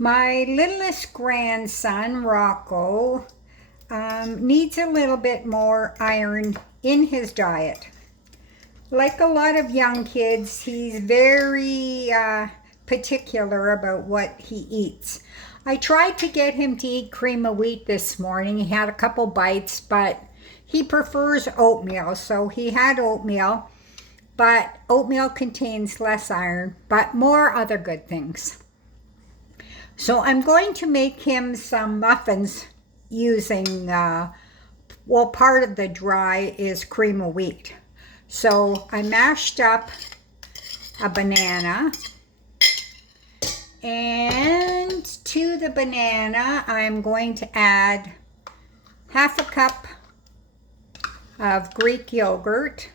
My littlest grandson, Rocco, needs a little bit more iron in his diet. Like a lot of young kids, he's very particular about what he eats. I tried to get him to eat cream of wheat this morning. He had a couple bites, but he prefers oatmeal, so he had oatmeal. But oatmeal contains less iron, but more other good things. So I'm going to make him some muffins using, part of the dry is cream of wheat. So I mashed up a banana, and to the banana I'm going to add half a cup of Greek yogurt.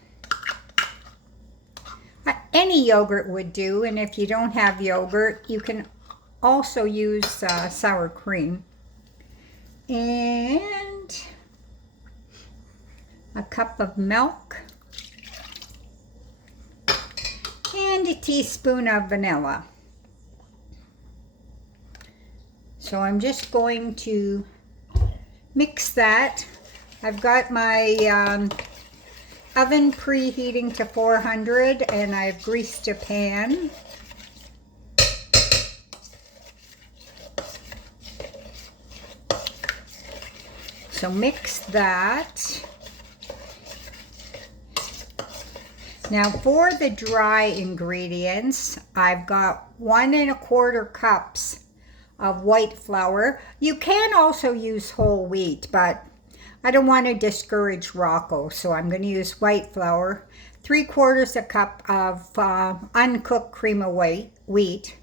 Any yogurt would do, and if you don't have yogurt, you can also use sour cream. And a cup of milk. And a teaspoon of vanilla. So I'm just going to mix that. I've got my oven preheating to 400 and I've greased a pan. So mix that. Now for the dry ingredients, I've got 1 1/4 cups of white flour. You can also use whole wheat, but I don't want to discourage Rocco, so I'm going to use white flour. 3/4 a cup of uncooked cream of wheat.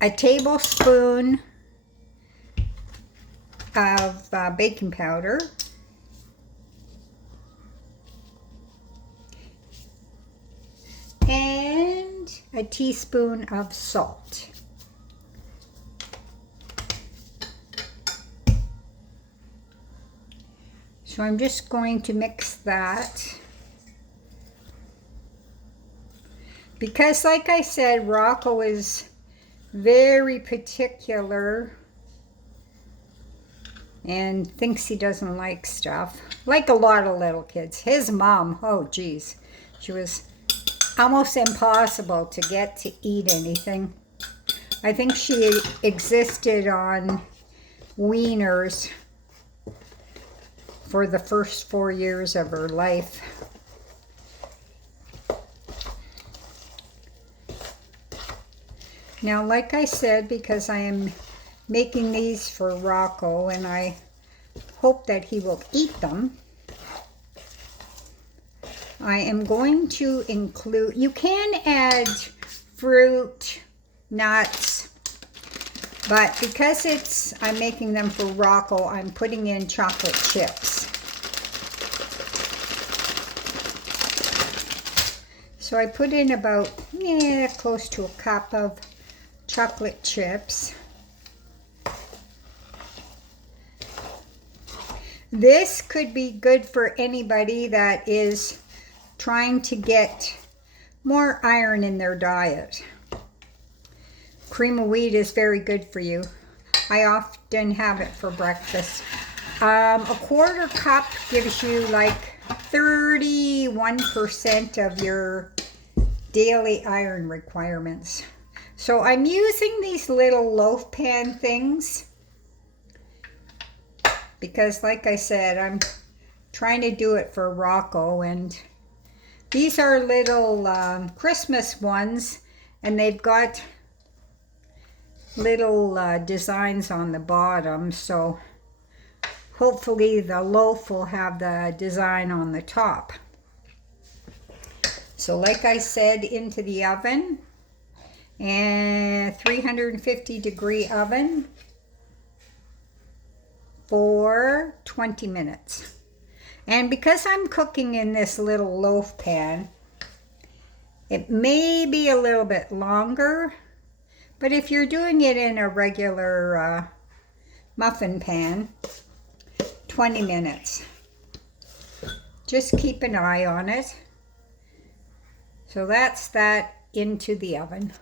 A tablespoon of baking powder. And a teaspoon of salt. So I'm just going to mix that. Because like I said, Rocco is very particular and thinks he doesn't like stuff. Like a lot of little kids. His mom, oh geez, she was almost impossible to get to eat anything. I think she existed on wieners for the first 4 years of her life. Now, like I said, because I am making these for Rocco and I hope that he will eat them, I am going to include, you can add fruit, nuts, but because I'm making them for Rocco, I'm putting in chocolate chips. So I put in about, close to a cup of chocolate chips. This could be good for anybody that is trying to get more iron in their diet. Cream of wheat is very good for you. I often have it for breakfast. A 1/4 cup gives you like 31% of your daily iron requirements. So I'm using these little loaf pan things because like I said, I'm trying to do it for Rocco, and these are little Christmas ones, and they've got little designs on the bottom, so hopefully the loaf will have the design on the top. So like I said, into the oven, and 350-degree oven for 20 minutes. And because I'm cooking in this little loaf pan, it may be a little bit longer, but if you're doing it in a regular muffin pan, 20 minutes. Just keep an eye on it. So that's that into the oven.